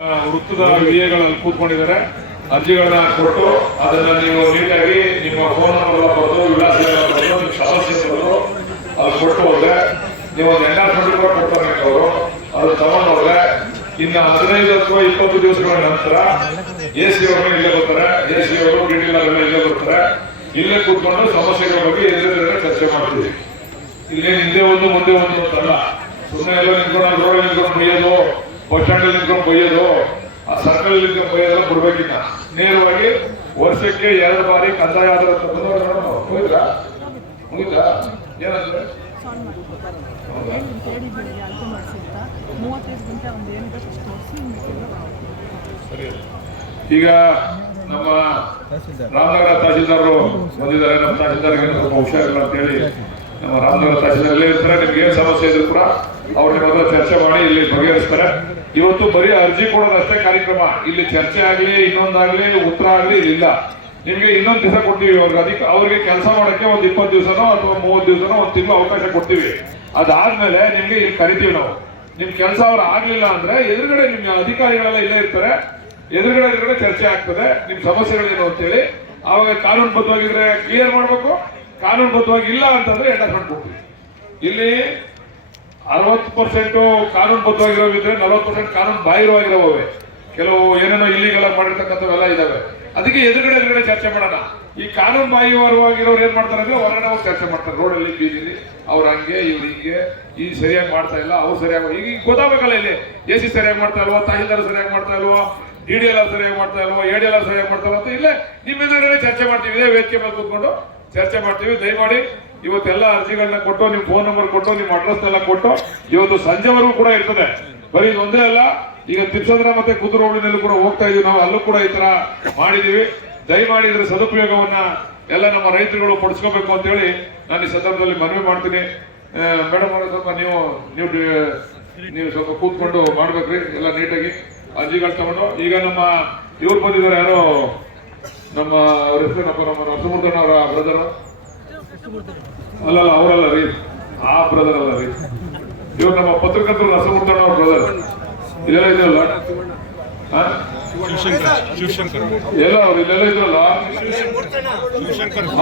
ವೃತ್ತದ ವಿಎಗಳಲ್ಲಿ ಕೂತ್ಕೊಂಡಿದ್ದಾರೆ. ಅರ್ಜಿಗಳನ್ನ ಕೊಟ್ಟು ಅದನ್ನ ನೀವು ನೀಟಾಗಿ ನಿಮ್ಮ ಫೋನ್ ನಂಬರ್ ಬರೆದು ವಿಳಾಸ ಬರೆದು ನಿಮ್ಮ ಸಮಸ್ಯೆ ಬರೆದು ಅದು ಕೊಟ್ಟು ಹೋದ್ರೆ ನೀವು ಒಂದು ಎಂಡಾರ್ಮೆಂಟ್ ಕೂಡ ಕೊಡ್ತಾರೆ ಅವರು. ಅದು ತಗೊಂಡು ಹೋದ್ರೆ ಇನ್ನು 15 ಅಥವಾ 20 ದಿವಸಗಳ ನಂತರ AC ಅವರು ಇಲ್ಲೇ ಬರ್ತಾರೆ. AC ಅವರು ಡಿಟಿಎಲ್ ಇಲ್ಲೇ ಬರ್ತಾರೆ. ಇಲ್ಲೇ ಕೂತ್ಕೊಂಡು ಸಮಸ್ಯೆಗಳ ಬಗ್ಗೆ ಎದುರು ಚರ್ಚೆ ಮಾಡ್ತೀವಿ. ಇಲ್ಲಿ ಹಿಂದೆ ಒಂದು ಮುಂದೆ ಒಂದು ಅಂತಲ್ಲ, ಸುಮ್ಮನೆ ಎಲ್ಲ ನಿಂತ್ಕೊಂಡು ರೋಡ್ ನಿಂತ್ಕೊಂಡು ಬೈಯೋದು, ಬಸ್ ಸ್ಟ್ಯಾಂಡ್ ನಿಂತ್ಕೊಂಡು ಬೈಯೋದು, ಆ ಸರ್ಕಲ್ ನಿಂತ್ಕೊಂಡು ಬೈಯೋದು ಬಿಡ್ಬೇಕಿನ್ನ ನೇರವಾಗಿ ವರ್ಷಕ್ಕೆ 2 ಬಾರಿ ಕಂದಾಯ ಆಧಾರ ಮುಗಿದ್ರಾ ಮುಗಿದ್ರಾ ಏನಂದ್ರೆ ಈಗ ನಮ್ಮ ರಾಮನಗರ ತಹಶೀಲ್ದಾರರು ಬಂದಿದ್ದಾರೆ. ನಮ್ಮ ತಹಶೀಲ್ದಾರ್ಗೆ ಸ್ವಲ್ಪ ಹುಷಾರಿಲ್ಲ ಅಂತ ಹೇಳಿ ನಮ್ಮ ರಾಮನಗರ ತಹಶೀಲ್ದಾರ್ ಇರ್ತಾರೆ. ನಿಮ್ಗೆ ಏನ್ ಸಮಸ್ಯೆ ಇದ್ರು ಕೂಡ ಅವ್ರ ನಿಮ್ಮ ಹತ್ರ ಚರ್ಚೆ ಮಾಡಿ ಇಲ್ಲಿ ಬಗೆಹರಿಸ್ತಾರೆ. ಇವತ್ತು ಬರೀ ಅರ್ಜಿ ಕೊಡೋದಷ್ಟೇ ಕಾರ್ಯಕ್ರಮ. ಇಲ್ಲಿ ಚರ್ಚೆ ಆಗ್ಲಿ ಇನ್ನೊಂದಾಗ್ಲಿ ಉತ್ತರ ಆಗ್ಲಿ ಇಲ್ಲಿಲ್ಲ. ನಿಮ್ಗೆ ಇನ್ನೊಂದು ದಿವಸ ಕೊಡ್ತೀವಿ ಅವ್ರಿಗೆ ಕೆಲಸ ಮಾಡಕ್ಕೆ ಒಂದು 20 ದಿವಸನೋ ಅಥವಾ 30 ದಿವಸನೋ ಒಂದು ತಿಂಗಳು ಅವಕಾಶ ಕೊಡ್ತೀವಿ. ಅದಾದ್ಮೇಲೆ ನಿಮ್ಗೆ ಇಲ್ಲಿ ಕರಿತೀವಿ ನಾವು. ನಿಮ್ ಕೆಲಸ ಅವ್ರು ಆಗ್ಲಿಲ್ಲ ಅಂದ್ರೆ ಎದುರುಗಡೆ ನಿಮ್ಮ ಅಧಿಕಾರಿಗಳೆಲ್ಲ ಇಲ್ಲೇ ಇರ್ತಾರೆ. ಎದುರುಗಡೆ ಚರ್ಚೆ ಆಗ್ತದೆ ನಿಮ್ ಸಮಸ್ಯೆಗಳೇನು ಅಂತೇಳಿ. ಅವಾಗ ಕಾನೂನುಬದ್ಧವಾಗಿದ್ರೆ ಕ್ಲಿಯರ್ ಮಾಡ್ಬೇಕು, ಕಾನೂನುಬದ್ಧವಾಗಿ ಇಲ್ಲ ಅಂತಂದ್ರೆ ಎಂಡಾರ್ಮೆಂಟ್ ಕೊಡ್ತೀವಿ. ಇಲ್ಲಿ 60% ಕಾನೂನುಬದ್ಧವಾಗಿರೋವಿದ್ರೆ 40% ಕಾನೂನು ಬಾಹಿರವಾಗಿರೋವೆ. ಕೆಲವು ಏನೇನೋ ಇಲ್ಲಿಗೆಲ್ಲ ಮಾಡಿರ್ತಕ್ಕಂಥವೆಲ್ಲ ಇದಾವೆ. ಅದಕ್ಕೆ ಎದುರುಗಡೆ ಚರ್ಚೆ ಮಾಡೋಣ. ಈ ಕಾನೂನು ಬಾಹಿರವಾಗಿರೋರು ಏನ್ ಮಾಡ್ತಾರೆ ಅಂದ್ರೆ ಹೊರಗಡೆ ಹೋಗಿ ಚರ್ಚೆ ಮಾಡ್ತಾರೆ. ರೋಡಲ್ಲಿ ಬೀದಿಲಿ ಅವ್ರು ಹಂಗೆ ಇವ್ರು ಹಿಂಗೆ, ಈ ಸರಿಯಾಗಿ ಮಾಡ್ತಾ ಇಲ್ಲ, ಅವ್ರು ಸರಿಯಾಗಿ ಈಗ ಗೊತ್ತಾಗಬೇಕಲ್ಲ. ಇಲ್ಲಿ AC ಸರಿಯಾಗಿ ಮಾಡ್ತಾ ಇಲ್ವೋ, ತಹಶೀಲ್ದಾರ್ ಸರಿಯಾಗಿ ಮಾಡ್ತಾ ಇಲ್ವೋ, DDL ಸರಿಯಾಗಿ ಮಾಡ್ತಾ ಇಲ್ವೋ, ADL ಸರಿಯಾಗಿ ಮಾಡ್ತಾ ಇಲ್ವೋ ಅಂತ ಇಲ್ಲೇ ನಿಮ್ಮ ಎದುರುಗಡೆ ಚರ್ಚೆ ಮಾಡ್ತೀವಿ. ಇದೇ ವೇದಿಕೆ ಮೇಲೆ ಕೂತ್ಕೊಂಡು ಚರ್ಚೆ ಮಾಡ್ತೀವಿ. ದಯಮಾಡಿ ಇವತ್ತೆಲ್ಲ ಅರ್ಜಿಗಳನ್ನ ಕೊಟ್ಟು ನಿಮ್ಮ ಫೋನ್ ನಂಬರ್ ಕೊಟ್ಟು ನಿಮ್ಮ ಅಡ್ರೆಸ್ ಎಲ್ಲ ಕೊಟ್ಟು ಇವತ್ತು ಸಂಜೆವರೆಗೂ ಕೂಡ ಇರ್ತದೆ. ಬರೀ ಒಂದೇ ಅಲ್ಲ, ಈಗ ತಿರ್ಸಂದ್ರ ಮತ್ತೆ ಕುದುರೆ ಹೋಬಳಿನಲ್ಲೂ ಕೂಡ ಹೋಗ್ತಾ ಇದೀವಿ ನಾವು. ಅಲ್ಲೂ ಕೂಡ ಈ ತರ ಮಾಡಿದೀವಿ. ದಯಮಾಡಿ ಇದರ ಸದುಪಯೋಗವನ್ನ ಎಲ್ಲ ನಮ್ಮ ರೈತರುಗಳು ಪಡಿಸ್ಕೋಬೇಕು ಅಂತ ಹೇಳಿ ನಾನು ಈ ಸಂದರ್ಭದಲ್ಲಿ ಮನವಿ ಮಾಡ್ತೀನಿ. ಮೇಡಮ್ ಅವರ ಸ್ವಲ್ಪ ನೀವು ಸ್ವಲ್ಪ ಕೂತ್ಕೊಂಡು ಮಾಡ್ಬೇಕ್ರಿ ಎಲ್ಲ ನೀಟಾಗಿ ಅರ್ಜಿಗಳು ತಗೊಂಡು. ಈಗ ನಮ್ಮ ಇವ್ರು ಬಂದಿದ್ದಾರೆ, ಯಾರೋ ನಮ್ಮ ನರಸಿಂಹಮೂರ್ತಣ್ಣ ಅವರ ಬ್ರದರ್ ಅಲ್ಲಲ್ಲ, ಅವರಲ್ಲ ರೀ, ಆ ಬ್ರದರ್ ಅಲ್ಲ ರೀ, ಇವ್ರು ನಮ್ಮ ಪತ್ರಕರ್ತರು ನರಸಿಂಹಮೂರ್ತಣ್ಣ ಅವ್ರ ಬ್ರದರ್. ಇಲ್ಲೆಲ್ಲ ಇದೆಯಲ್ಲ ಎಲ್ಲ ಅವ್ರು ಇಲ್ಲೆಲ್ಲ ಇದ್ರಲ್ಲ,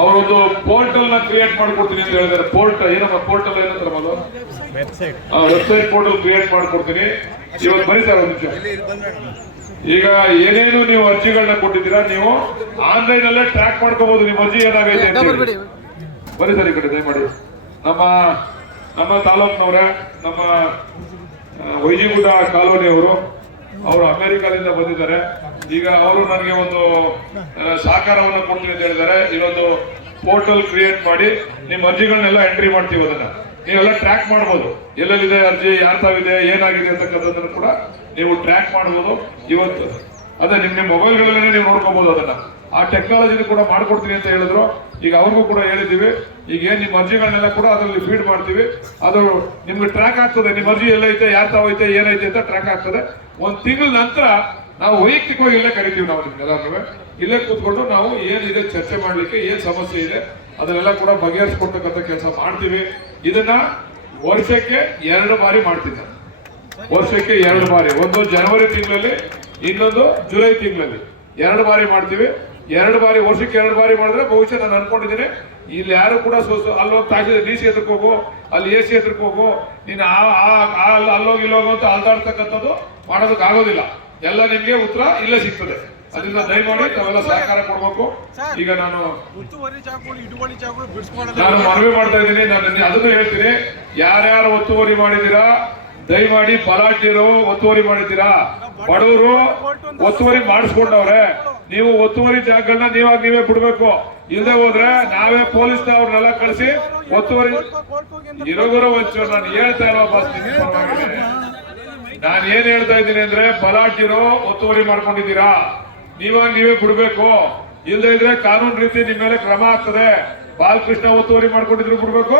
ಅವರೊಂದು ಪೋರ್ಟಲ್ ನ ಕ್ರಿಯೇಟ್ ಮಾಡ್ಕೊಡ್ತೀನಿ ಅಂತ ಹೇಳಿದ್ದಾರೆ. ಏನಮ್ಮ ಪೋರ್ಟಲ್ ಏನಂತಾರೆ ಅದು, ವೆಬ್ಸೈಟ್ ಪೋರ್ಟಲ್ ಕ್ರಿಯೇಟ್ ಮಾಡ್ಕೊಡ್ತೀನಿ. ಇವತ್ತು ಬರೀತಾರೆ ಒಂದು ನಿಮಿಷ. ಈಗ ಏನೇನು ನೀವು ಅರ್ಜಿಗಳನ್ನ ಕೊಟ್ಟಿದ್ದೀರಾ ನೀವು ಆನ್ಲೈನ್ ಅಲ್ಲೇ ಟ್ರ್ಯಾಕ್ ಮಾಡ್ಕೋಬಹುದು. ನಿಮ್ಮ ಅರ್ಜಿ ಏನಾಗೈತೆ ಬರೀತಾರೆ. ಈ ಕಡೆ ದಯಮಾಡಿ ನಮ್ಮ ತಾಲೂಕಿನವರೇ, ನಮ್ಮ ವೈಜಿಗುಡ್ಡ ಕಾಲೋನಿಯವರು, ಅವರು ಅಮೆರಿಕದಿಂದ ಬಂದಿದ್ದಾರೆ. ಈಗ ಅವರು ನನಗೆ ಒಂದು ಸಹಕಾರವನ್ನು ಕೊಡ್ತೀನಿ ಅಂತ ಹೇಳಿದ್ದಾರೆ. ಇನ್ನೊಂದು ಪೋರ್ಟಲ್ ಕ್ರಿಯೇಟ್ ಮಾಡಿ ನಿಮ್ಮ ಅರ್ಜಿಗಳನ್ನೆಲ್ಲ ಎಂಟ್ರಿ ಮಾಡ್ತೀವಿ. ಅದನ್ನ ನೀವೆಲ್ಲ ಟ್ರ್ಯಾಕ್ ಮಾಡ್ಬೋದು. ಎಲ್ಲೆಲ್ಲಿದೆ ಅರ್ಜಿ, ಯಾರ್ತಾವಿದೆ, ಏನಾಗಿದೆ ಅಂತಕ್ಕಂಥದ್ದನ್ನು ಕೂಡ ನೀವು ಟ್ರ್ಯಾಕ್ ಮಾಡ್ಬೋದು. ಇವತ್ತು ಅದೇ ನಿಮ್ಮ ಮೊಬೈಲ್ಗಳಲ್ಲೇ ನೀವು ನೋಡ್ಕೋಬಹುದು. ಅದನ್ನ ಆ ಟೆಕ್ನಾಲಜಿನ ಕೂಡ ಮಾಡ್ಕೊಡ್ತೀನಿ ಅಂತ ಹೇಳಿದ್ರು. ಈಗ ಅವ್ರಿಗೂ ಕೂಡ ಹೇಳಿದ್ದೀವಿ. ಈಗ ಏನ್ ನಿಮ್ಮ ಅರ್ಜಿಗಳನ್ನೆಲ್ಲ ಕೂಡ ಅದರಲ್ಲಿ ಫೀಡ್ ಮಾಡ್ತೀವಿ. ಅದು ನಿಮ್ಗೆ ಟ್ರ್ಯಾಕ್ ಆಗ್ತದೆ. ನಿಮ್ಮ ಅರ್ಜಿ ಎಲ್ಲೈತೆ, ಯಾರ್ ತಾವೈತೆ, ಏನೈತೆ ಅಂತ ಟ್ರ್ಯಾಕ್ ಆಗ್ತದೆ. 1 ತಿಂಗಳ ನಂತರ ನಾವು ವೈಯಕ್ತಿಕವಾಗಿ ಇಲ್ಲೇ ಕರಿತೀವಿ. ನಾವು ನಿಮ್ಗೆಲ್ಲರೂ ಇಲ್ಲೇ ಕೂತ್ಕೊಂಡು ನಾವು ಏನಿದೆ ಚರ್ಚೆ ಮಾಡ್ಲಿಕ್ಕೆ, ಏನ್ ಸಮಸ್ಯೆ ಇದೆ ಅದನ್ನೆಲ್ಲ ಕೂಡ ಬಗೆಹರಿಸ್ಕೊಡ್ತಕ್ಕಂಥ ಕೆಲಸ ಮಾಡ್ತೀವಿ. ಇದನ್ನ ವರ್ಷಕ್ಕೆ 2 ಬಾರಿ ಮಾಡ್ತಿದ್ದೆ. ವರ್ಷಕ್ಕೆ 2 ಬಾರಿ, ಒಂದು ಜನವರಿ ತಿಂಗಳಲ್ಲಿ, ಇನ್ನೊಂದು ಜುಲೈ ತಿಂಗಳಲ್ಲಿ 2 ಬಾರಿ ಮಾಡ್ತೀವಿ. 2 ಬಾರಿ, ವರ್ಷಕ್ಕೆ 2 ಬಾರಿ ಮಾಡಿದ್ರೆ ಬಹುಶಃ ನಾನು ಅನ್ಕೊಂಡಿದ್ದೀನಿ ಇಲ್ಲಿ ಯಾರು ಕೂಡ ಅಲ್ಲೋಗಿ ತಾಸಿದ DC ಹತ್ರಕ್ಕೆ ಹೋಗು, ಅಲ್ಲಿ AC ಹತ್ರಕ್ಕೆ ಹೋಗು, ನೀನು ಅಲ್ಲೋಗಿ ಇಲ್ಲೋಗು ಅಂತ ಅಲ್ದಾಡ್ತಕ್ಕಂಥದ್ದು ಮಾಡೋದಕ್ಕೆ ಆಗೋದಿಲ್ಲ. ಎಲ್ಲ ನಿಮ್ಗೆ ಉತ್ತರ ಇಲ್ಲೇ ಸಿಗ್ತದೆ. ಅದರಿಂದ ದಯಮಾಡಿ ತಾವೆಲ್ಲ ಸಹಕಾರ ಕೊಡ್ಬೇಕು. ಈಗ ನಾನು ಮನವಿ ಮಾಡ್ತಾ ಇದ್ದೀನಿ. ನಾನು ಅದನ್ನು ಹೇಳ್ತೀನಿ, ಯಾರ್ಯಾರು ಒತ್ತುವರಿ ಮಾಡಿದ್ದೀರಾ ದಯಮಾಡಿ ಬಲಾಢ್ಯರು ಒತ್ತುವರಿ ಮಾಡಿದ್ದೀರಾ, ಬಡವರು ಒತ್ತುವರಿ ಮಾಡಿಸ್ಕೊಂಡವ್ರೆ, ನೀವು ಒತ್ತುವರಿ ಜಾಗಗಳನ್ನ ನೀವೇ ಬಿಡ್ಬೇಕು. ಇಲ್ಲದೆ ಹೋದ್ರೆ ನಾವೇ ಪೊಲೀಸ್ನವ್ರನ್ನೆಲ್ಲ ಕಳಿಸಿ ಒತ್ತುವರಿ ಇರೋಗರೋ ವಂಚು. ನಾನು ಹೇಳ್ತಾ ಇರೋ ನಾನು ಏನ್ ಹೇಳ್ತಾ ಇದ್ದೀನಿ ಅಂದ್ರೆ, ಬಲಾಢ್ಯರು ಒತ್ತುವರಿ ಮಾಡ್ಕೊಂಡಿದ್ದೀರಾ, ನೀವೇ ಬಿಡ್ಬೇಕು. ಇಲ್ಲದೆ ಇದ್ರೆ ಕಾನೂನು ರೀತಿ ನಿಮ್ಮ ಮೇಲೆ ಕ್ರಮ ಆಗ್ತದೆ. ಬಾಲಕೃಷ್ಣ ಒತ್ತುವರಿ ಮಾಡ್ಕೊಂಡಿದ್ರು ಬಿಡ್ಬೇಕು,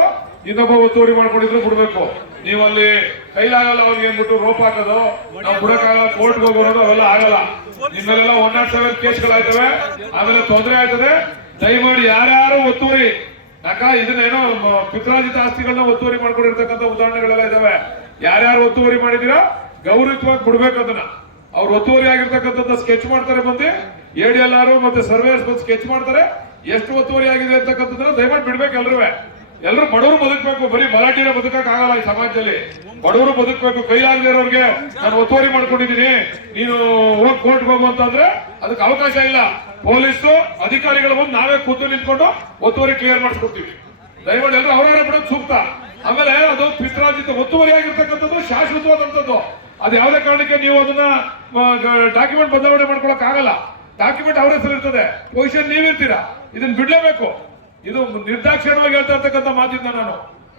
ಇನ್ನೊಬ್ಬ ಒತ್ತುವರಿ ಮಾಡ್ಕೊಂಡಿದ್ರು ಬಿಡ್ಬೇಕು. ನೀವಲ್ಲಿ ಕೈಲಾಗಲ್ಲ ಅವ್ರಿಗೆ ಏನ್ಬಿಟ್ಟು ರೋಪ್ ಹಾಕೋದು, ನಾವು ಬಿಡಕ್ಕಾಗಲ್ಲ, ಕೋರ್ಟ್ಗೆ ಹೋಗೋದು ಅವೆಲ್ಲ ಆಗಲ್ಲ. ನಿಮ್ಮೆಲ್ಲ 107 ಕೇಸ್ಗಳಾಯ್ತವೆ, ಆಮೇಲೆ ತೊಂದರೆ ಆಯ್ತದೆ. ದಯಮಾಡಿ ಯಾರ್ಯಾರು ಒತ್ತುವರಿ ಇದನ್ನೇನೋ ಪಿತ್ರಾಜಿತ ಆಸ್ತಿಗಳನ್ನ ಒತ್ತುವರಿ ಮಾಡ್ಕೊಂಡಿರ್ತಕ್ಕಂಥ ಉದಾಹರಣೆಗಳೆಲ್ಲ ಇದಾವೆ. ಯಾರ್ಯಾರು ಒತ್ತುವರಿ ಮಾಡಿದೀರಾ ಗೌರವವಾಗಿ ಬಿಡ್ಬೇಕು. ಅದನ್ನ ಅವ್ರು ಒತ್ತುವರಿ ಆಗಿರ್ತಕ್ಕಂಥದ್ದು ಸ್ಕೆಚ್ ಮಾಡ್ತಾರೆ, ಬಂದು ADLR ಮತ್ತೆ ಸರ್ವೇಯರ್ಸ್ ಬಂದು ಸ್ಕೆಚ್ ಮಾಡ್ತಾರೆ, ಎಷ್ಟು ಒತ್ತುವರಿ ಆಗಿದೆ ಅಂತಕ್ಕಂಥದ್ದನ್ನ ದಯಮಾಡಿ ಬಿಡ್ಬೇಕು. ಎಲ್ಲರೂ ಬಡವರು ಬದುಕಬೇಕು, ಬರೀ ಮರಾಠಿನ ಬದುಕಕ್ ಆಗಲ್ಲ ಈ ಸಮಾಜದಲ್ಲಿ. ಬಡವರು ಬದುಕಬೇಕು. ಕೈಲಾಗದಿರೋರಿಗೆ ನಾನು ಒತ್ತುವರಿ ಮಾಡ್ಕೊಂಡಿದ್ದೀನಿ, ನೀನು ಹೋಗಿ ಕೋರ್ಟ್ಗೆ ಹೋಗು ಅಂತಂದ್ರೆ ಅದಕ್ಕೆ ಅವಕಾಶ ಇಲ್ಲ. ಪೊಲೀಸು ಅಧಿಕಾರಿಗಳು ಬಂದು ನಾವೇ ಖುದ್ದು ನಿಂತ್ಕೊಂಡು ಒತ್ತುವರಿ ಕ್ಲಿಯರ್ ಮಾಡಿಸ್ಕೊಡ್ತೀವಿ. ದಯಮಾಡಿ ಎಲ್ಲರೂ ಅವರವರೇ ಬಿಡೋದು ಸೂಕ್ತ. ಆಮೇಲೆ ಅದು ಪಿತ್ರಾರ್ಜಿತ ಒತ್ತುವರಿ ಆಗಿರ್ತಕ್ಕಂಥದ್ದು ಶಾಶ್ವತವಾದಂಥದ್ದು. ಅದು ಯಾವುದೇ ಕಾರಣಕ್ಕೆ ನೀವು ಅದನ್ನ ಡಾಕ್ಯುಮೆಂಟ್ ಬದಲಾವಣೆ ಮಾಡ್ಕೊಳಕ್ ಆಗಲ್ಲ. ಡಾಕ್ಯುಮೆಂಟ್ ಅವ್ರ ಹೆಸರು ಇರ್ತದೆ, ಪೊಸಿಷನ್ ನೀವಿರ್ತೀರಾ, ಇದನ್ನ ಬಿಡ್ಲೇಬೇಕು. ಇದು ನಿರ್ದಾಕ್ಷಿಣ್ಯವಾಗಿ ಹೇಳ್ತಾ ಇರ್ತಕ್ಕಂಥ ಮಾತಿಂದ ನಾನು.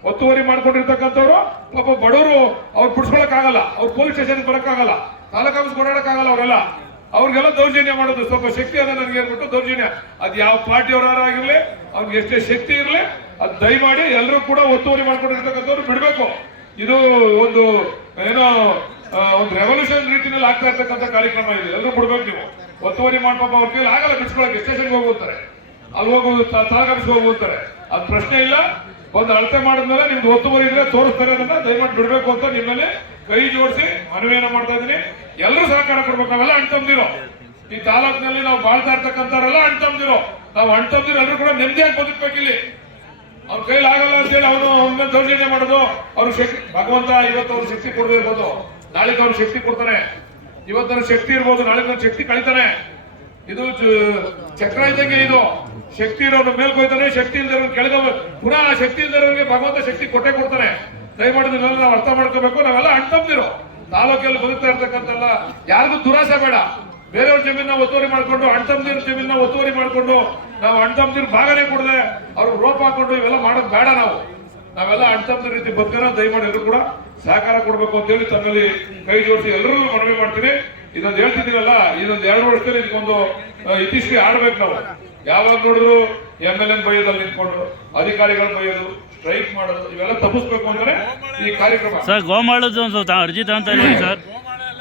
ಒತ್ತುವರಿ ಮಾಡ್ಕೊಂಡಿರ್ತಕ್ಕಂಥವ್ರು ಪಾಪ ಬಡವರು ಅವ್ರು ಬಿಡ್ಸ್ಕೊಳಕ್ ಆಗಲ್ಲ, ಅವ್ರು ಪೊಲೀಸ್ ಸ್ಟೇಷನ್ ಬರಕ್ಕಾಗಲ್ಲ, ತಾಲೂಕು ಆಫೀಸ್ ಓಡಾಡಕ್ಕಾಗಲ್ಲ. ಅವ್ರಿಗೆಲ್ಲ ದೌರ್ಜನ್ಯ ಮಾಡೋದು. ಸ್ವಲ್ಪ ಶಕ್ತಿ ಅದ ನನಗೆ ಹೇಳ್ಬಿಟ್ಟು ದೌರ್ಜನ್ಯ. ಅದು ಯಾವ ಪಾರ್ಟಿಯವರಾಗಿರ್ಲಿ, ಅವ್ರಿಗೆ ಎಷ್ಟೇ ಶಕ್ತಿ ಇರಲಿ, ಅದು ದಯಮಾಡಿ ಎಲ್ಲರೂ ಕೂಡ ಒತ್ತುವರಿ ಮಾಡ್ಕೊಂಡಿರ್ತಕ್ಕಂಥವ್ರು ಬಿಡ್ಬೇಕು. ಇದು ಒಂದು ಏನೋ ಒಂದು ರೆವಲ್ಯೂಷನ್ ರೀತಿಯಲ್ಲಿ ಆಗ್ತಾ ಇರ್ತಕ್ಕಂಥ ಕಾರ್ಯಕ್ರಮ ಇದೆ. ಎಲ್ಲರೂ ಬಿಡ್ಬೇಕು. ನೀವು ಒತ್ತುವರಿ ಮಾಡ್ಪಾಪ ಅವ್ರ ಕೈಲಿ ಆಗಲ್ಲ ಬಿಡ್ಸ್ಕೊಳಕ್ಕೆ. ಸ್ಟೇಷನ್ಗೆ ಹೋಗ್ತಾರೆ, ಅಲ್ಲಿ ಹೋಗಿ ತಾಲೂಕು ಆಫೀಸ್ಗೆ ಹೋಗ್ತಾರೆ, ಅದು ಪ್ರಶ್ನೆ ಇಲ್ಲ. ಒಂದು ಅಳತೆ ಮಾಡಿದ್ಮೇಲೆ ನಿಮ್ದು ಒತ್ತುವರಿ ಇದ್ರೆ ತೋರಿಸ್ತಾರೆ, ಅದನ್ನ ದಯಮಾಡಿ ಬಿಡ್ಬೇಕು ಅಂತ ನಿಮ್ಮಲ್ಲಿ ಕೈ ಜೋಡಿಸಿ ಮನವಿಯನ್ನ ಮಾಡ್ತಾ ಇದ್ದೀನಿ. ಎಲ್ಲರೂ ಸಹಕಾರ ಕೊಡ್ಬೇಕು. ನಾವೆಲ್ಲ ಅಣ್ತಂದಿರೋ ಈ ತಾಲೂಕಿನಲ್ಲಿ ನಾವು ಬಾಳ್ತಾ ಇರ್ತಕ್ಕಂಥವ್ರೆಲ್ಲ ಅಣ್ತಂದಿರೋ. ನಾವು ಅಣ್ತಂದಿರೋ ಎಲ್ಲರೂ ಕೂಡ ನೆಮ್ಮದಿಯಾಗಿ ಬದುಕಬೇಕು. ಇಲ್ಲಿ ಅವ್ರ ಕೈಲಿ ಆಗಲ್ಲ ಅಂತೇಳಿ ಅವನ ದೌರ್ಜನ್ಯ ಮಾಡೋದು. ಅವ್ರ ಶಕ್ತಿ ಭಗವಂತ ಇವತ್ತು ಅವ್ರ ಶಕ್ತಿ ಕೊಡದೇ ಇರ್ಬೋದು, ನಾಳೆಗೆ ಅವ್ರ ಶಕ್ತಿ ಕೊಡ್ತಾನೆ. ಇವತ್ತು ಶಕ್ತಿ ಇರ್ಬೋದು, ನಾಳೆಗೆ ಶಕ್ತಿ ಕಳಿತಾನೆ. ಇದು ಚಕ್ರ ಇದ್ದಂಗೆ. ಇದು ಶಕ್ತಿ ಇರೋರು ಮೇಲ್ಕೋಯ್ತಾನೆ, ಶಕ್ತಿ ಇಲ್ದಿರೋರು ಕೆಳಗ ಪುನಃ ಶಕ್ತಿ ಇಲ್ದಿರೋರಿಗೆ ಭಗವಂತ ಶಕ್ತಿ ಕೊಟ್ಟೆ ಕೊಡ್ತಾನೆ. ದಯಮಾಡಿ ನಾವು ಅರ್ಥ ಮಾಡ್ಕೋಬೇಕು. ನಾವೆಲ್ಲ ಅಣ್ತಂದಿರೋ ತಾಲೂಕಲ್ಲಿ ಬದುಕ್ತಾ ಇರ್ತಕ್ಕಂಥಲ್ಲ. ಯಾರಿಗೂ ದುರಾಸೆ ಬೇಡ. ಬೇರೆಯವ್ರ ಜಮೀನ ಒತ್ತುವರಿ ಮಾಡ್ಕೊಂಡು, ಅಣ್ತಂದಿರ ಜಮೀನ ಒತ್ತುವರಿ ಮಾಡ್ಕೊಂಡು, ನಾವು ಅಣ್ತಂದಿರ ಭಾಗನೆ ಕೊಡದೆ ಅವ್ರು ರೋಪ್ ಹಾಕೊಂಡು ಇವೆಲ್ಲ ಮಾಡೋದು ಬೇಡ. ನಾವೆಲ್ಲ ಅಣ್ತಂದಿರ ರೀತಿ ಬದುಕೋಣ. ದಯಮಾಡಿ ಎಲ್ಲರೂ ಕೂಡ ಸಹಕಾರ ಕೊಡ್ಬೇಕು ಅಂತ ಹೇಳಿ ತಮ್ಮಲ್ಲಿ ಕೈ ಜೋಡಿಸಿ ಎಲ್ಲರೂ ಮನವಿ ಮಾಡ್ತೀನಿ. ಇದೊಂದು ಹೇಳ್ತಿದ್ದೀನಲ್ಲ, ಇದೊಂದು 2 ವರ್ಷದಲ್ಲಿ ಇದಕ್ಕೊಂದು ಇತಿಶ್ರೀ ಆಡ್ಬೇಕು. ನಾವು ಯಾವಾಗ ನೋಡಿದ್ರು MLA ಬೈಯೋದಲ್ಲಿ ನಿಂತ್ಕೊಂಡು, ಅಧಿಕಾರಿಗಳು ಬೈಯೋದು, ಸ್ಟ್ರೈಕ್ ಮಾಡೋದು, ಇವೆಲ್ಲ ತಪ್ಪಿಸ್ಬೇಕು ಅಂದ್ರೆ ಈ ಕಾರ್ಯಕ್ರಮ. ಸರ್ ಗೋಮಾಳದ್ದು ಒಂದು ಅರ್ಜಿ ತಗೊಂತ ಇಲ್ಲ ಸರ್.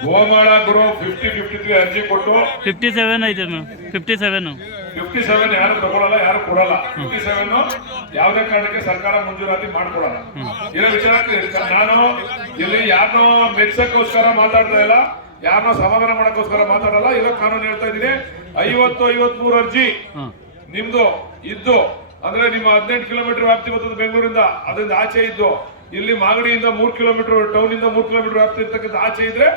ಗೋಮಾಳ ಗುರು 50-53 ಅರ್ಜಿ ಕೊಟ್ಟು 57 ಐತೆ ಮ್ಯಾಮ್. 57 ಯಾರು ತಗೊಳಲ್ಲ, ಯಾರು ಕೊಡಲ್ಲ. 57 ಯಾವುದೇ ಕಾರಣಕ್ಕೆ ಸರ್ಕಾರ ಮಂಜೂರಾತಿ ಮಾಡ್ಕೊಡಲ್ಲ. ಇರೋ ವಿಚಾರಕ್ಕೆ ನಾನು ಇಲ್ಲಿ ಯಾರನ್ನೋ ಮೆಚ್ಚಕ್ಕೋಸ್ಕರ ಮಾತಾಡ್ತಾ ಇಲ್ಲ, ಯಾರನ್ನೋ ಸಮಾಧಾನ ಮಾಡಕ್ಕೋಸ್ಕರ ಮಾತಾಡಲ್ಲ. ಇರೋ ಕಾನೂನು ಹೇಳ್ತಾ ಇದ್ದೀನಿ. 50-53 ಅರ್ಜಿ ನಿಮ್ದು ಇದ್ದು ಅಂದ್ರೆ ನಿಮ್ಮ 18 ಕಿಲೋಮೀಟರ್ ವ್ಯಾಪ್ತಿ ಬರ್ತದೆ ಬೆಂಗಳೂರಿಂದ, ಅದರಿಂದ ಆಚೆ ಇದ್ದು, ಇಲ್ಲಿ ಮಾಗಡಿಯಿಂದ 3 ಕಿಲೋಮೀಟರ್, ಟೌನ್ ಇಂದ 3 ಕಿಲೋಮೀಟರ್ ವ್ಯಾಪ್ತಿ ಇರ್ತಕ್ಕಂಥ ಆಚೆ ಇದ್ರೆ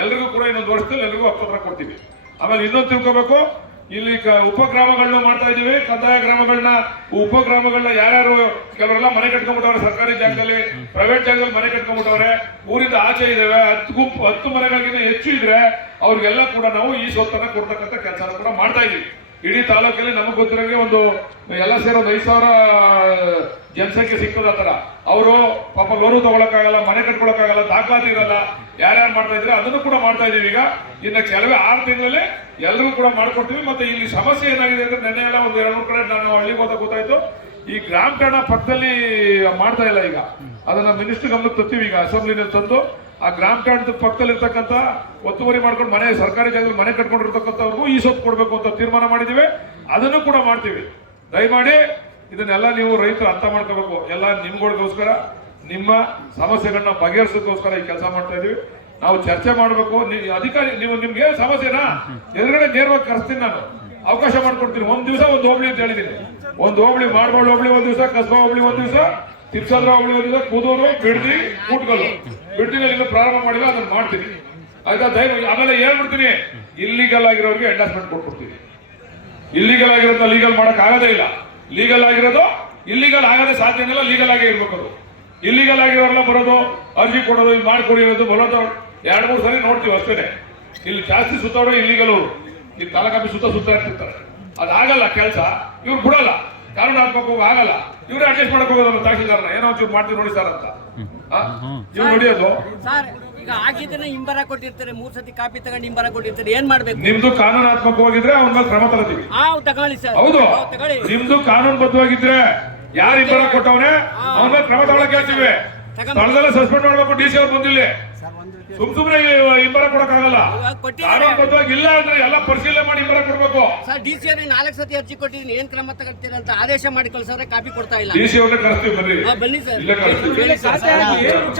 ಎಲ್ರಿಗೂ ಕೂಡ ಇನ್ನೊಂದು ವರ್ಷದಲ್ಲಿ ಎಲ್ರಿಗೂ ಹಕ್ಕುಪತ್ರ ಕೊಡ್ತೀವಿ. ಆಮೇಲೆ ಇನ್ನೊಂದು ತಿಳ್ಕೋಬೇಕು, ಇಲ್ಲಿ ಉಪಗ್ರಾಮಗಳನ್ನ ಮಾಡ್ತಾ ಇದೀವಿ. ಕಂದಾಯ ಗ್ರಾಮಗಳನ್ನ, ಉಪಗ್ರಾಮಗಳನ್ನ ಯಾರ್ಯಾರು ಕೆಲವರೆಲ್ಲ ಮನೆ ಕಟ್ಕೊಂಡ್ಬಿಟ್ಟವ್ರೆ, ಸರ್ಕಾರಿ ಜಾಗದಲ್ಲಿ, ಪ್ರೈವೇಟ್ ಜಾಗದಲ್ಲಿ ಮನೆ ಕಟ್ಕೊಂಡ್ಬಿಟ್ಟವ್ರೆ, ಊರಿಂದ ಆಚೆ ಇದಾವೆ. 10 ಮನೆಗಳಿಗಿಂತ ಹೆಚ್ಚು ಇದ್ರೆ ಅವ್ರಿಗೆಲ್ಲ ಕೂಡ ನಾವು ಈ ಸ್ವತ್ತನ್ನ ಕೊಡ್ತಕ್ಕಂಥ ಕೆಲಸ ಕೂಡ ಮಾಡ್ತಾ ಇದೀವಿ. ಇಡೀ ತಾಲೂಕಲ್ಲಿ ನಮಗೆ ಗೊತ್ತಿರೋಂಗೆ ಒಂದು ಎಲ್ಲ ಸೇರಿ ಒಂದು 5,000 ಜನಸಂಖ್ಯೆ ಸಿಕ್ಕದ ತರ. ಅವರು ಪಾಪ ಲೋನು ತಗೊಳಕ್ಕಾಗಲ್ಲ, ಮನೆ ಕಟ್ಕೊಳಕ್ಕಾಗಲ್ಲ, ದಾಖಲಾತಿ ಇರಲ್ಲ. ಯಾರ್ಯಾರು ಮಾಡ್ತಾ ಇದ್ರೆ ಅದನ್ನು ಕೂಡ ಮಾಡ್ತಾ ಇದೀವಿ. ಈಗ ಇನ್ನು ಕೆಲವೇ 6 ತಿಂಗಳಲ್ಲಿ ಎಲ್ಲರೂ ಕೂಡ ಮಾಡ್ಕೊಡ್ತೀವಿ. ಮತ್ತೆ ಇಲ್ಲಿ ಸಮಸ್ಯೆ ಏನಾಗಿದೆ ಅಂದ್ರೆ, ನೆನ್ನೆ ಎಲ್ಲ ಒಂದು 2-3 ಕಡೆ ನಾನು ಹಳ್ಳಿಗೆ ಹೋದಾಗ ಗೊತ್ತಾಯ್ತು, ಈ ಗ್ರಾಮ ಠಾಣ ಪಕ್ಕದಲ್ಲಿ ಮಾಡ್ತಾ ಇಲ್ಲ. ಈಗ ಅದನ್ನ ಮಿನಿಸ್ಟರ್ ಗಮನಕ್ಕೆ ತರ್ತೀವಿ. ಈಗ ಅಸೆಂಬ್ಲಿನಲ್ಲಿ ತಂದು ಆ ಗ್ರಾಮ ಠಾಣದ ಪಕ್ಕದಲ್ಲಿ ಇರ್ತಕ್ಕಂಥ ಒತ್ತುವರಿ ಮಾಡ್ಕೊಂಡು ಮನೆ, ಸರ್ಕಾರಿ ಜಾಗದಲ್ಲಿ ಮನೆ ಕಟ್ಕೊಂಡಿರ್ತಕ್ಕಂಥವ್ರಿಗೂ ಈ ಸೊತ್ತು ಕೊಡ್ಬೇಕು ಅಂತ ತೀರ್ಮಾನ ಮಾಡಿದೀವಿ. ಅದನ್ನು ಕೂಡ ಮಾಡ್ತೀವಿ. ದಯಮಾಡಿ ಇದನ್ನೆಲ್ಲ ನೀವು ರೈತರು ಅರ್ಥ ಮಾಡ್ಕೋಬೇಕು. ಎಲ್ಲ ನಿಮ್ಗಳಿಗೋಸ್ಕರ, ನಿಮ್ಮ ಸಮಸ್ಯೆಗಳನ್ನ ಬಗೆಹರಿಸೋದಕ್ಕೋಸ್ಕರ ಈ ಕೆಲಸ ಮಾಡ್ತಾ ಇದೀವಿ. ನಾವು ಚರ್ಚೆ ಮಾಡಬೇಕು. ಅಧಿಕಾರಿ ನಿಮ್ಗೆ ಸಮಸ್ಯೆನಾ ಎದುರುಗಡೆ ನೇರವಾಗಿ ಕರೆಸ್ತೀನಿ, ನಾನು ಅವಕಾಶ ಮಾಡ್ಕೊಡ್ತೀನಿ. ಒಂದ್ ದಿವಸ ಒಂದು ಹೋಬಳಿ ಅಂತ ಹೇಳಿದೀನಿ. ಒಂದು ಹೋಬಳಿ, ಮಾಡಬಾರ್ದು ಹೋಬಳಿ ಒಂದ್ ದಿವಸ, ಕಸ್ಬಾ ಹೋಬಳಿ ಒಂದ್ ದಿವಸ, ತಿರ್ಸಂದ್ರ ಹೋಬಳಿ ಒಂದ್ ದಿವಸ, ಕೂದೂರು, ಬಿಡ್ದಿ, ಕೂಟ್ಕಲ್ಲು, ಬಿಡ್ದಿನಲ್ಲಿ ಇನ್ನೂ ಪ್ರಾರಂಭ ಮಾಡಿಲ್ಲ, ಅದನ್ನ ಮಾಡ್ತೀನಿ. ಆಯ್ತಾ? ದಯಮಾಡಿ ಆಮೇಲೆ ಹೇಳ್ಬಿಡ್ತೀನಿ, ಇಲ್ಲಿಗಲ್ ಆಗಿರೋರಿಗೆ ಎಂಡಾಸ್ಮೆಂಟ್ ಕೊಟ್ಬಿಡ್ತೀನಿ. ಇಲ್ಲಿಗಲ್ ಆಗಿರೋದನ್ನ ಲೀಗಲ್ ಮಾಡಕ್ ಆಗೋದೇ ಇಲ್ಲ. ಲೀಗಲ್ ಆಗಿರೋದು ಇಲ್ಲಿಗಲ್ ಆಗೋದೇ ಸಾಧ್ಯ ಇಲ್ಲ. ಲೀಗಲ್ ಆಗೇ ಇರ್ಬೇಕು. ಅದು ಇಲ್ಲಿಗಲ್ ಆಗಿರೋರೆಲ್ಲ ಬರೋದು, ಅರ್ಜಿ ಕೊಡೋದು, ಇಲ್ಲಿ ಮಾಡ್ಕೊಡಿರೋದು, ಬರೋದು 2-3 ಸರಿ ನೋಡ್ತೀವಿ ಅಷ್ಟೇ. ಇಲ್ಲಿ ಜಾಸ್ತಿ ಸುತ್ತೋರು ಇಲ್ಲಿಗಲ್ ಅವರು ಇಲ್ಲಿ ತಾಲೂಕು ಆಫೀಸ್ ಸುತ್ತ ಇರ್ತಿರ್ತಾರೆ. ಅದಾಗಲ್ಲ ಕೆಲಸ. ಇವ್ರು ಬಿಡಲ್ಲ, ಕಾನೂನು ಹಾಕ್ಬೇಕು, ಆಗಲ್ಲ. ಇವ್ರೇ ಅಡ್ಜಸ್ಟ್ ಮಾಡಕ್ ಹೋಗೋದು ತಹಶೀಲ್ದಾರ್ನ, ಏನೋ ಒಂಚೂರು ಮಾಡ್ತೀವಿ ನೋಡಿ ಸರ್ ಅಂತ ಇವ್ರು ನೋಡಿಯೋದು. ಈಗ ಆಗಿದ್ದನ್ನ ಹಿಂಬರ ಕೊಟ್ಟಿರ್ತಾರೆ, 3 ಸತಿ ಕಾಪಿ ತಗೊಂಡು ಹಿಂಬರ ಕೊಟ್ಟಿರ್ತಾರೆ, ಏನ್ ಮಾಡ್ಬೇಕು? ನಿಮ್ದು ಕಾನೂನಾತ್ಮಕವಾಗಿದ್ರೆ ಅವನ ಮೇಲೆ ಕ್ರಮ ತಗೋತೀವಿ. ತಗೊಳ್ಳಿ ಸರ್. ಹೌದು, ನಿಮ್ದು ಕಾನೂನು ಬದ್ಧವಾಗಿದ್ರೆ ಯಾರು ಹಿಂಬರ ಕೊಟ್ಟವನೇ ಅವನ ಮೇಲೆ ಕ್ರಮ ತಗೊಳಕ್ ಹೇಳ್ತೀವಿ. ಸ್ಥಳದಲ್ಲೇ ಸಸ್ಪೆಂಡ್ ಮಾಡ್ಬೇಕು. DC ಅವ್ರು ಬಂದಿಲ್ಲ, ಸುಮ್ನೆ ಇಂಬರ ಕೊಡಕ್ಕಾಗಲ್ಲ. ಇವಾಗ ಕೊಟ್ಟಿದ್ದಾರೆ. ಕಾನೂನುಬದ್ಧವಾಗಿ ಇಲ್ಲ ಅಂದ್ರೆ ಎಲ್ಲ ಪರಿಶೀಲನೆ ಮಾಡಿ ಇಂಬರ ಕೊಡ್ಬೇಕು. ಸರ್ ಡಿ ಸಿ ಅವ್ರಿಗೆ 4 ಸತಿ ಅರ್ಜಿ ಕೊಟ್ಟಿದ್ದೀನಿ, ಏನ್ ಕ್ರಮ ತಗೊಳ್ತೀರ ಅಂತ ಆದೇಶ ಮಾಡಿ ಕಳ್ಸವ್ರೆ, ಕಾಪಿ ಕೊಡ್ತಾ ಇಲ್ಲ. ಡಿ ಸಿ ಅವ್ರನ್ನ ಕಳಿಸ್ತೀವಿ ಬನ್ನಿ. ಬನ್ನಿ ಸರ್. ಇಲ್ಲೇ ಕಳಿಸ್ತೀವಿ. ಹೇಳಿ ಸರ್.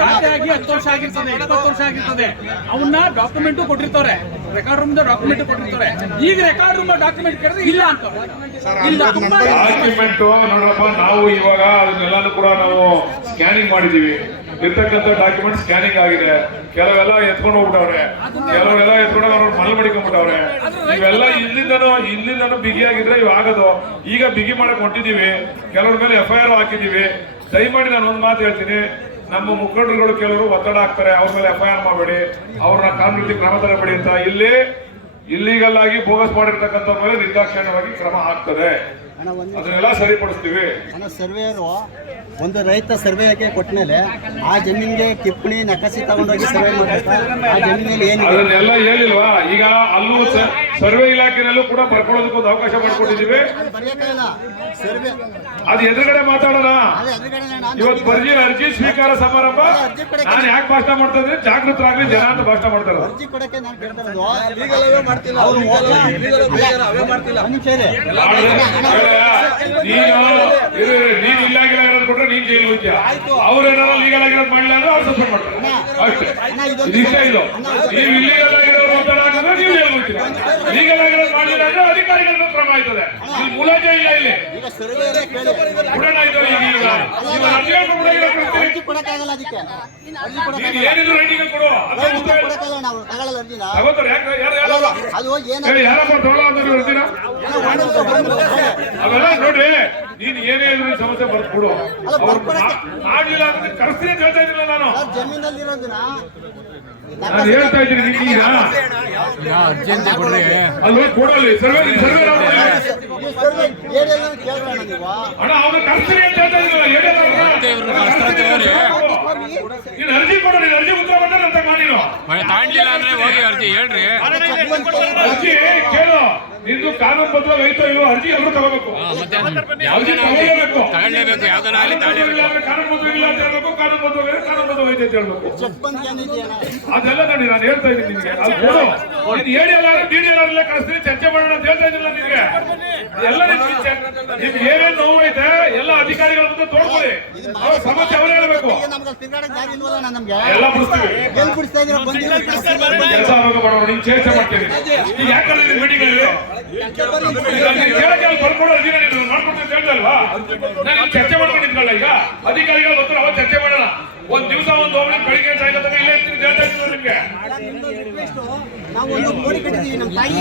ಖಾತೆಯಾಗಿ 10 ವರ್ಷ ಆಗಿರ್ತದೆ, 20 ವರ್ಷ ಆಗಿರ್ತದೆ. ಅವನ್ನ ಡಾಕ್ಯುಮೆಂಟ್ ಕೊಟ್ಟಿರ್ತಾರೆ, ರೆಕಾರ್ಡ್ ರೂಮ್ ಡಾಕ್ಯುಮೆಂಟ್ ಕೊಟ್ಟಿರ್ತಾರೆ. ಈಗ ರೆಕಾರ್ಡ್ ರೂಮ್ ಡಾಕ್ಯುಮೆಂಟ್ ಕೇಳಿದ್ರೆ ಇಲ್ಲ ಅಂತ. ಇಲ್ಲ ಡಾಕ್ಯುಮೆಂಟ್ ನೋಡ್ರಪ್ಪ, ನಾವು ಇವಾಗ ಅದನ್ನೆಲ್ಲಾನು ಕೂಡ ನಾವು ಸ್ಕ್ಯಾನಿಂಗ್ ಮಾಡಿದೀವಿ. ಇರ್ತಕ್ಕಂಥ ಡಾಕ್ಯುಮೆಂಟ್ ಸ್ಕ್ಯಾನಿಂಗ್ ಆಗಿದೆ. ಕೆಲವೆಲ್ಲ ಎತ್ಕೊಂಡು ಹೋಗ್ಬಿಟ್ಟವ್ರೆ, ಕೆಲವರೆಲ್ಲ ಎತ್ಕೊಂಡು ಅವ್ರ ಮನೆ ಮಡಿಕೊಂಡ್ಬಿಟ್ಟವ್ರೆ. ಇವೆಲ್ಲ ಇಲ್ಲಿಂದನೂ ಬಿಗಿಯಾಗಿದ್ರೆ ಇವ್ ಆಗೋದು. ಈಗ ಬಿಗಿ ಮಾಡಕ್ ಹೊಂಟಿದೀವಿ, ಕೆಲವ್ರ ಮೇಲೆ FIR ಹಾಕಿದೀವಿ. ದಯಮಾಡಿ ನಾನು ಒಂದ್ ಮಾತು ಹೇಳ್ತೀನಿ, ನಮ್ಮ ಮುಖಂಡರುಗಳು ಕೆಲವರು ಒತ್ತಡ ಹಾಕ್ತಾರೆ, ಅವ್ರ ಮೇಲೆ FIR ಮಾಡಬೇಡಿ, ಅವ್ರನ್ನ ಕಾನೂನು ಕ್ರಮ ತರಬೇಡಿ ಅಂತ. ಇಲ್ಲಿ ಇಲ್ಲಿಗಲ್ ಆಗಿ ಬೋಗಸ್ ಮಾಡಿರ್ತಕ್ಕಂಥ ಮೇಲೆ ನಿರ್ದಾಕ್ಷಿಣ್ಯವಾಗಿ ಕ್ರಮ ಆಗ್ತದೆ. ಅದನ್ನೆಲ್ಲ ಸರಿಪಡಿಸ್ತೀವಿ. ಸರ್ವೇಯರು ಒಂದು ರೈತ ಸರ್ವೆಗೆ ಕೊಟ್ಟ ಮೇಲೆ ಆ ಜಮೀನಿಗೆ ಟಿಪ್ಪಣಿ ನಕಸಿ ತಗೊಂಡೋಗಿ ಸರ್ವೆ ಮಾಡ್ತಾರೆ. ಆ ಜಮೀನಲ್ಲಿ ಏನಿದೆ ಅದನ್ನೆಲ್ಲ ಹೇಳಿಲ್ವಾ? ಈಗ ಅಲ್ಲೂ ಸರ್ವೆ ಇಲಾಖೆನಲ್ಲೂ ಕೂಡ ಬರ್ಕೊಳ್ಳೋದಕ್ಕೆ ಒಂದು ಅವಕಾಶ ಮಾಡಿಕೊಟ್ಟಿದ್ದೀವಿ. ಸರ್ವೆ ಅದು ಎದುರುಗಡೆ ಮಾತಾಡೋಣ. ಅದೇ ಎದುರುಗಡೆ ನಾನು ಇವತ್ತು ಅರ್ಜಿ ಸ್ವೀಕಾರ ಸಮಾರಂಭ. ನಾನು ಯಾಕೆ ಭಾಷಣ ಮಾಡ್ತಾ ಇದ್ರೆ ಜಾಗೃತರಾಗ್ಲಿ ಜನ ಅಂತ ಭಾಷಣ ಮಾಡ್ತಾರೆ. ಅರ್ಜಿ ಕೊಡಕ್ಕೆ ನಾನು ಕೇಳ್ತಾ ಇರೋದು. ಅವ್ರು ಒಂದ್ ನಿಮಿಷ ಇದೆ. ನೀನ್ ಇಲ್ಲಾಗಿಲ್ಲ ಇರೋದು ಕೊಟ್ರೆ ನೀನ್ ಜೈಲು ಹೋಗ್ತೀಯ. ಅವ್ರೇನಾರ ಲೀಗಲ್ ಆಗಿರೋದು ಮಾಡಿಲ್ಲ ಅಂದ್ರೆ ಅವ್ರು ಸಸ್ಪೆಂಡ್ ಮಾಡ್ತಾರೆ ಅಷ್ಟೇ. ಇದಿಷ್ಟ ಇದು. ನೀವು ಇಲ್ಲಿಗಲ್ ಆಗಿರೋರು ಒತ್ತಡ ಹಾಕಿದ್ರೆ ನೀವು ಜೈಲು ಹೋಗ್ತೀರಾ. ಲೀಗಲ್ ಆಗಿರೋದು ಮಾಡಿಲ್ಲ ಅಂದ್ರೆ ಅಧಿಕಾರಿಗಳ ಮೇಲೆ ಕ್ರಮ ಆಯ್ತದೆ. ಇಲ್ಲಿ ಮುಲಾಜೆ ಇಲ್ಲ. ಇಲ್ಲಿ ಈಗ ಸರ್ವೇಯರೇ ಕೇಳಿ ಉಡಾಣ ಆಯ್ತು. ಈಗ ಅರ್ಜಿ ಕೊಡಕ್ಕಾಗಲ್ಲ. ಅದಕ್ಕೆ ಅರ್ಜಿ ಕೊಡಕ್ಕಾಗಲ್ಲ. ಏನಿದ್ರು ರೈಟಿಂಗ್ ಕೊಡು. ಕೊಡಕ್ಕಾಗಲ್ಲ. ನಾವು ತಗೊಳ್ಳಲ್ಲ ಅರ್ಜಿನ. ತಗೋತಾರೆ. ಯಾರು ಅದು ಏನು ಯಾರಪ್ಪ ತೊಗೊಳ್ಳೋ ಅಂದ್ರೆ ಇರ್ತೀರಾ? ಅವೆಲ್ಲ ನೋಡ್ರಿ, ನೀನ್ ಏನೇ ಇದ್ರು ಸಮಸ್ಯೆ ಬರ್ಕೊಡು. ಆಗ್ಲಿಲ್ಲ ಅಂದ್ರೆ ಕರೆಸ್ತೀನಿ ಅಂತ ಹೇಳ್ತಾ ಇದ್ದಿಲ್ಲ ನಾನು. ಜಮೀನಲ್ಲಿ ಇರೋದನ್ನ ನಾನು ಹೇಳ್ತಾ ಇದ್ದೀನಿ ಈಗ ಅಲ್ಲಿ ಕೊಡಲಿ ಸರ್ವೆ ಕೇಳೋಣ ನೀವು. ಅಣ್ಣ ಅವ್ನು ಕರೆಸ್ತೀನಿ ಅಂತ ಹೇಳ್ತಾ ಇದ್ದಿಲ್ಲ. ನೀನು ಅರ್ಜಿ ಕೊಡು. ನೀನು ಅರ್ಜಿ ಉತ್ತರ ಬಂದ್ರೆ ಅಂತ ಮಾಡಿರೋ ತಾಂಡ್ಲಿಲ್ಲ ಅಂದ್ರೆ ಹೋಗಿ ಅರ್ಜಿ ಹೇಳ್ರಿ. ಅರ್ಜಿ ಕೇಳು. ನಿಂದು ಕಾನೂನುಬದ್ಧವಾಗಿ ಐತೋ ಇಲ್ವೋ ಅರ್ಜಿ ಎಲ್ಲರೂ ತಗೋಬೇಕು. ತಗೊಳ್ಳೇಬೇಕು. ಯಾವ್ದಾನ ಆಗಲಿ ಕಾನೂನುಬದ್ಧವಾಗಿ ಇಲ್ಲ ಅಂತ ಹೇಳ್ಬೇಕು. ಕಾನೂನುಬದ್ಧವಾಗಿ ಐತೆ ಅಂತ ಹೇಳ್ಬೇಕು. ಚೆಕ್ ಬಂದ್ ಏನಿದೆಯಾ ಅದೆಲ್ಲ ನೋಡಿ ನಾನು ಹೇಳ್ತಾ ಇದ್ದೀನಿ ನಿಮಗೆ. ಅದು ಕೊಡು. ಇದು ಹೇಳಿ ಎಲ್ಲಾರು DDLRಲ್ಲೇ ಕಳಿಸ್ತೀನಿ, ಚರ್ಚೆ ಮಾಡೋಣ ಅಂತ ಹೇಳ್ತಾ ಇದ್ದಿಲ್ಲ ನಿಮಗೆ. ಎಲ್ಲ ನಿಮ್ಗೆ ಏನೇನು ನೋವು ಐತೆ ಎಲ್ಲ ಅಧಿಕಾರಿಗಳ ಮುಂದೆ ತೋರ್ಕೊಳ್ಳಿ. ಅವ್ರ ಸಮಸ್ಯೆ ಅವರೇ ಹೇಳ್ಬೇಕು. ನಮ್ಗೆ ತಿರ್ಗಾಡಕ್ ದಾರಿ ಇಲ್ವಲ್ಲ. ನಮ್ಗೆ ಎಲ್ಲ ಬಿಡಿಸ್ತೀವಿ. ಎಲ್ಲಿ ಬಿಡಿಸ್ತಾ ಇದೀರ? ಬಂದಿಲ್ಲ ಕೆಲಸ ಮಾಡೋಣ. ನೀನ್ ಚರ್ಚೆ ಮಾಡ್ತೀನಿ. ಈಗ ಯಾಕಂದ್ರೆ ಮೀಟಿಂಗ್ ಅಲ್ಲಿ ಕೇಳಕ್ಕೆ ಅಲ್ಲಿ ಬರ್ಕೊಡೋ ಅರ್ಜಿನ ನೀನು ಮಾಡ್ಕೊಡ್ತೀನಿ ಅಂತ ಹೇಳ್ದಲ್ವಾ? ನಾನು ಚರ್ಚೆ ಮಾಡ್ಕೊಂಡಿದ್ನಲ್ಲ. ಈಗ ಅಧಿಕಾರಿಗಳು ಬರ್ತಾರೆ, ಅವಾಗ ಚರ್ಚೆ ಮಾಡೋಣ. ಒಂದ್ ದಿವಸ ಒಂದು ಹೋಗಿ ಬೆಳಿಗ್ಗೆ ಸಾಯಂಕಾಲ ಇಲ್ಲೇ ಇರ್ತೀನಿ ಹೇಳ್ತಾ ಇದ್ದೀನಿ ನಿಮ್ಗೆ. ನಾವು ಒಂದು ಕೋಡಿ ಕಟ್ಟಿದೀವಿ. ನಮ್ಮ ತಾಯಿ